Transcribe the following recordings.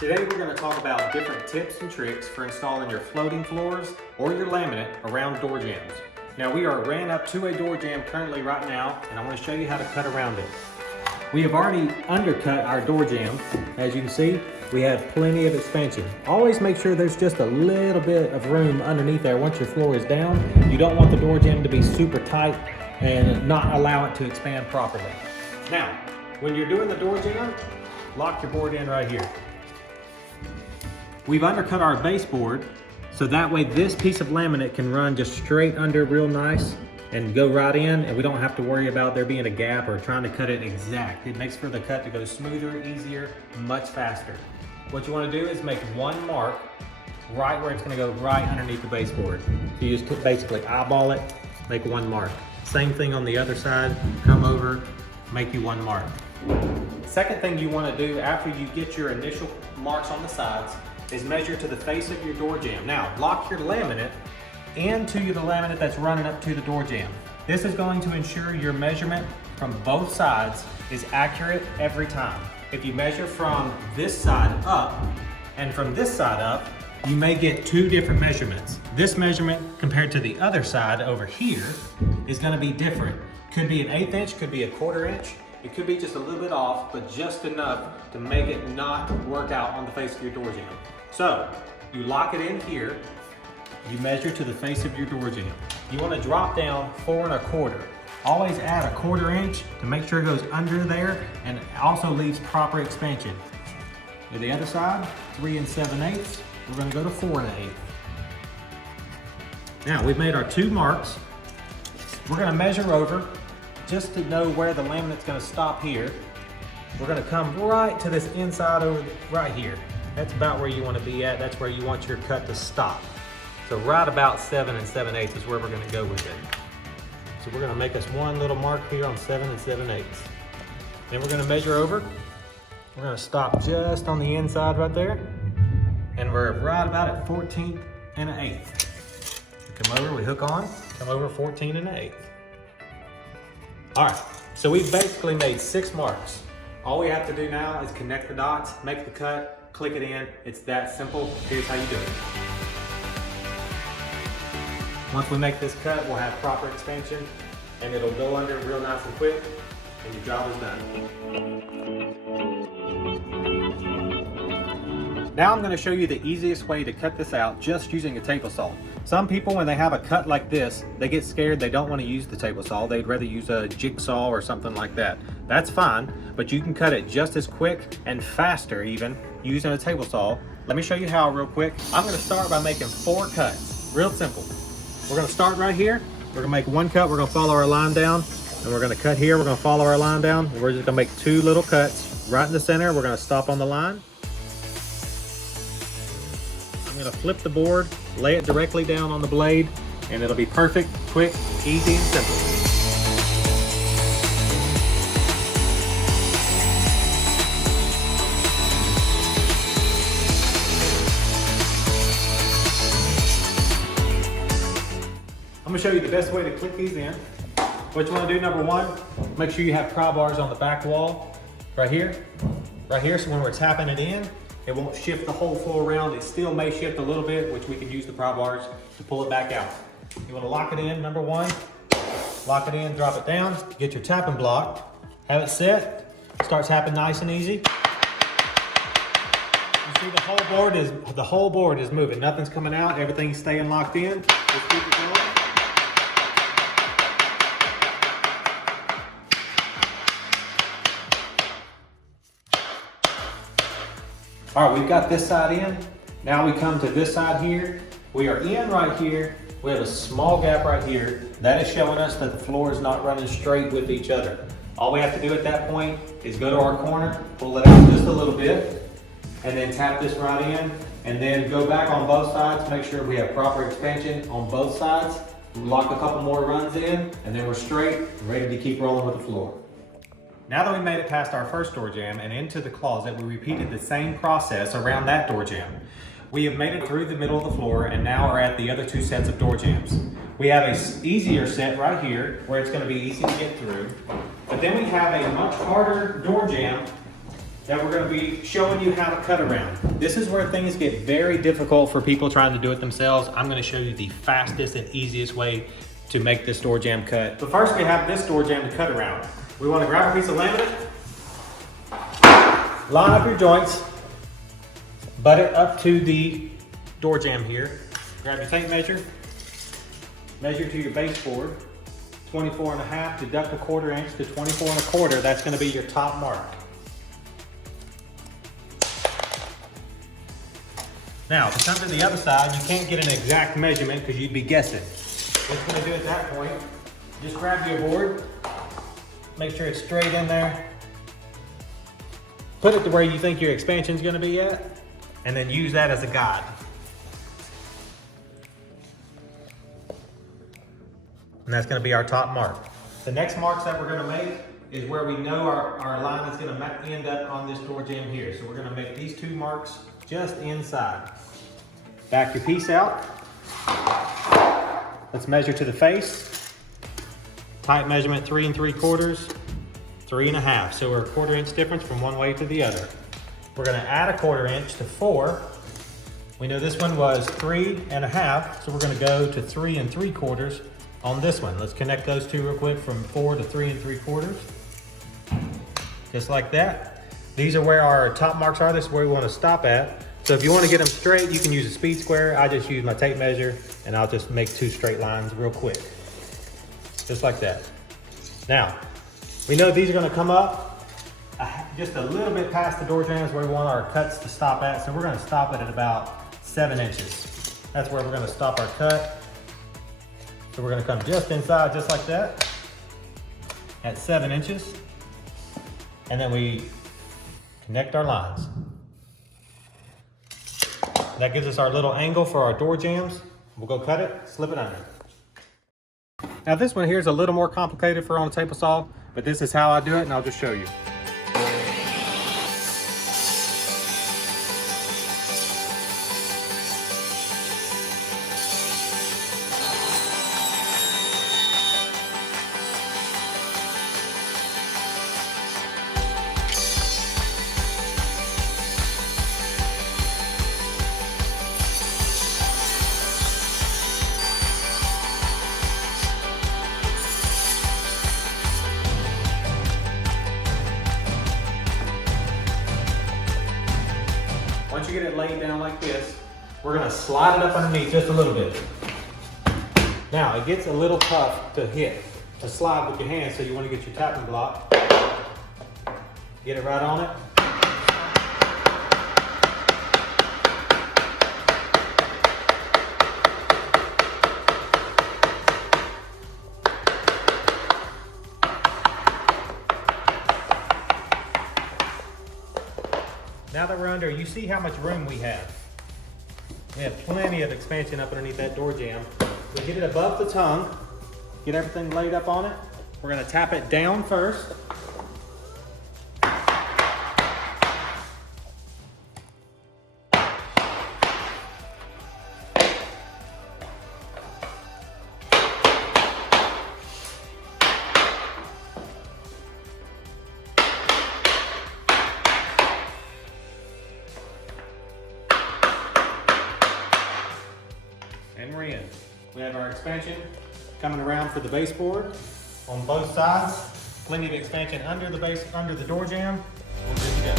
Today we're going to talk about different tips and tricks for installing your floating floors or your laminate around door jambs. Now we are ran up to a door jamb currently right now, and I want to show you how to cut around it. We have already undercut our door jamb. As you can see, we have plenty of expansion. Always make sure there's just a little bit of room underneath there once your floor is down. You don't want the door jamb to be super tight and not allow it to expand properly. Now, when you're doing the door jamb, lock your board in right here. We've undercut our baseboard so that way this piece of laminate can run just straight under real nice and go right in, and we don't have to worry about there being a gap or trying to cut it exact. It makes for the cut to go smoother, easier, much faster. What you want to do is make one mark right where it's going to go right underneath the baseboard. So you just basically eyeball it, make one mark. Same thing on the other side, come over, make you one mark. Second thing you want to do after you get your initial marks on the sides is measure to the face of your door jamb. Now, lock your laminate into the laminate that's running up to the door jamb. This is going to ensure your measurement from both sides is accurate every time. If you measure from this side up and from this side up, you may get two different measurements. This measurement compared to the other side over here is going to be different. Could be an 1/8 inch, could be a 1/4 inch. It could be just a little bit off, but just enough to make it not work out on the face of your door jamb. So, you lock it in here, you measure to the face of your door jamb. You want to drop down 4 1/4. Always add a 1/4 inch to make sure it goes under there and also leaves proper expansion. To the other side, 3 7/8. We're going to go to 4 1/8. Now, we've made our two marks. We're going to measure over just to know where the laminate's going to stop here. We're going to come right to this inside over right here. That's about where you want to be at. That's where you want your cut to stop. So right about 7 7/8 is where we're going to go with it. So we're going to make us one little mark here on 7 7/8. Then we're going to measure over. We're going to stop just on the inside right there. And we're right about at 14 1/8. Come over, we hook on, come over 14 1/8. All right, so we've basically made 6 marks. All we have to do now is connect the dots, make the cut, click it in. It's that simple. Here's how you do it. Once we make this cut, we'll have proper expansion and it'll go under real nice and quick, and your job is done. Now I'm going to show you the easiest way to cut this out just using a table saw. Some people, when they have a cut like this, they get scared. They don't want to use the table saw. They'd rather use a jigsaw or something like that. That's fine, but you can cut it just as quick and faster even using a table saw. Let me show you how real quick. I'm going to start by making 4 cuts. Real simple. We're going to start right here. We're going to make 1 cut. We're going to follow our line down, and we're going to cut here. We're going to follow our line down. We're just going to make 2 little cuts right in the center. We're going to stop on the line. I'm going to flip the board, lay it directly down on the blade, and it'll be perfect, quick, easy, and simple. I'm going to show you the best way to click these in. What you want to do, number 1, make sure you have pry bars on the back wall, right here, so when we're tapping it in, it won't shift the whole floor around. It still may shift a little bit, which we can use the pry bars to pull it back out. You want to lock it in, number 1, lock it in, drop it down, get your tapping block, have it set, start tapping nice and easy. You see the whole board is moving. Nothing's coming out, everything's staying locked in. Just keep it going. All right, we've got this side in. Now we come to this side here. We are in right here. We have a small gap right here. That is showing us that the floor is not running straight with each other. All we have to do at that point is go to our corner, pull it out just a little bit, and then tap this right in, and then go back on both sides, make sure we have proper expansion on both sides. Lock a couple more runs in, and then we're straight, ready to keep rolling with the floor. Now that we made it past our first door jamb and into the closet, we repeated the same process around that door jamb. We have made it through the middle of the floor and now are at the other 2 sets of door jambs. We have an easier set right here where it's going to be easy to get through, but then we have a much harder door jamb that we're going to be showing you how to cut around. This is where things get very difficult for people trying to do it themselves. I'm going to show you the fastest and easiest way to make this door jamb cut. But first we have this door jamb to cut around. We want to grab a piece of laminate, line up your joints, butt it up to the door jamb here. Grab your tape measure, measure to your baseboard, 24.5, deduct 1/4 inch to 24.25. That's going to be your top mark. Now, to come to the other side, you can't get an exact measurement because you'd be guessing. What you're going to do at that point, just grab your board, make sure it's straight in there, put it to where you think your expansion is going to be at, and then use that as a guide. And that's going to be our top mark. The next marks that we're going to make is where we know our line is going to end up on this door jamb here. So we're going to make these 2 marks just inside. Back your piece out. Let's measure to the face. Type measurement 3 3/4, 3.5. So we're a 1/4 inch difference from one way to the other. We're going to add 1/4 inch to 4. We know this one was 3.5, so we're going to go to 3 3/4 on this one. Let's connect those 2 real quick from 4 to 3 3/4. Just like that. These are where our top marks are. This is where we want to stop at. So if you want to get them straight, you can use a speed square. I just use my tape measure and I'll just make 2 straight lines real quick. Just like that. Now, we know these are going to come up just a little bit past the door jambs where we want our cuts to stop at. So we're going to stop it at about 7 inches. That's where we're going to stop our cut. So we're going to come just inside, just like that, at 7 inches. And then we connect our lines. That gives us our little angle for our door jambs. We'll go cut it, slip it under. Now this one here is a little more complicated for on a table saw, but this is how I do it and I'll just show you. Once you get it laid down like this, we're going to slide it up underneath just a little bit. Now, it gets a little tough to slide with your hands, so you want to get your tapping block. Get it right on it. Now that we're under, you see how much room we have. We have plenty of expansion up underneath that door jamb. We get it above the tongue, get everything laid up on it. We're gonna tap it down first. And we're in. We have our expansion coming around for the baseboard on both sides. Plenty of expansion under the door jamb. We're good to go.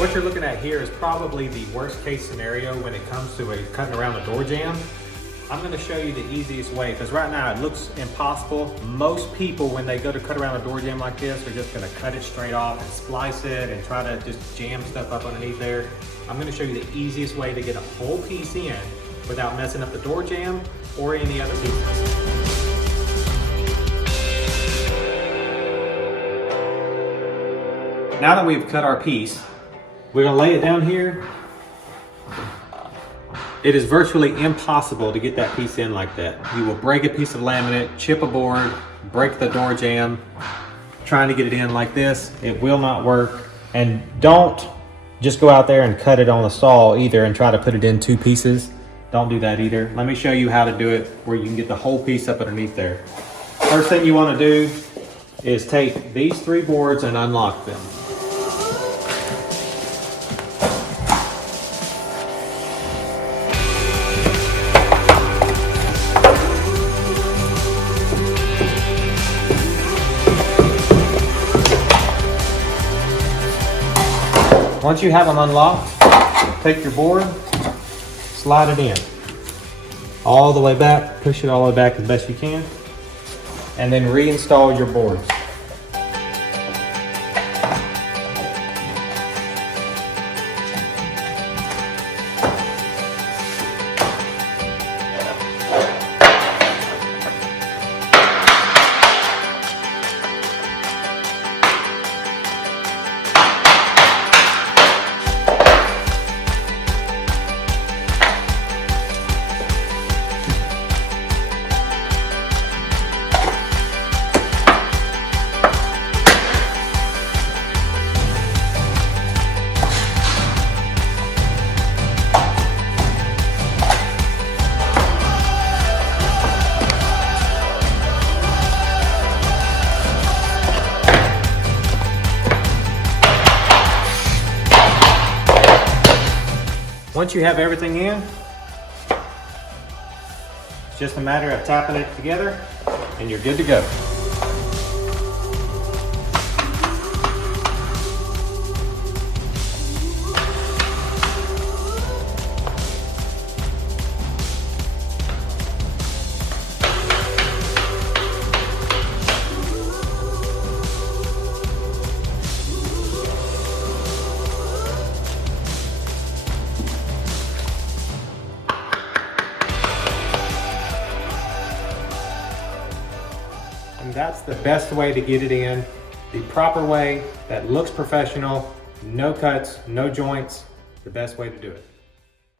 What you're looking at here is probably the worst case scenario when it comes to cutting around the door jamb. I'm going to show you the easiest way, because right now it looks impossible. Most people, when they go to cut around a door jamb like this, are just going to cut it straight off and splice it and try to just jam stuff up underneath there. I'm going to show you the easiest way to get a whole piece in without messing up the door jamb or any other pieces. Now that we've cut our piece, we're going to lay it down here. It is virtually impossible to get that piece in like that. You will break a piece of laminate, chip a board, break the door jamb. Trying to get it in like this, it will not work. And don't just go out there and cut it on a saw either and try to put it in 2 pieces. Don't do that either. Let me show you how to do it where you can get the whole piece up underneath there. First thing you want to do is take these 3 boards and unlock them. Once you have them unlocked, take your board, slide it in. All the way back, push it all the way back as best you can, and then reinstall your boards. Once you have everything in, it's just a matter of tapping it together and you're good to go. And that's the best way to get it in, the proper way that looks professional, no cuts, no joints, the best way to do it.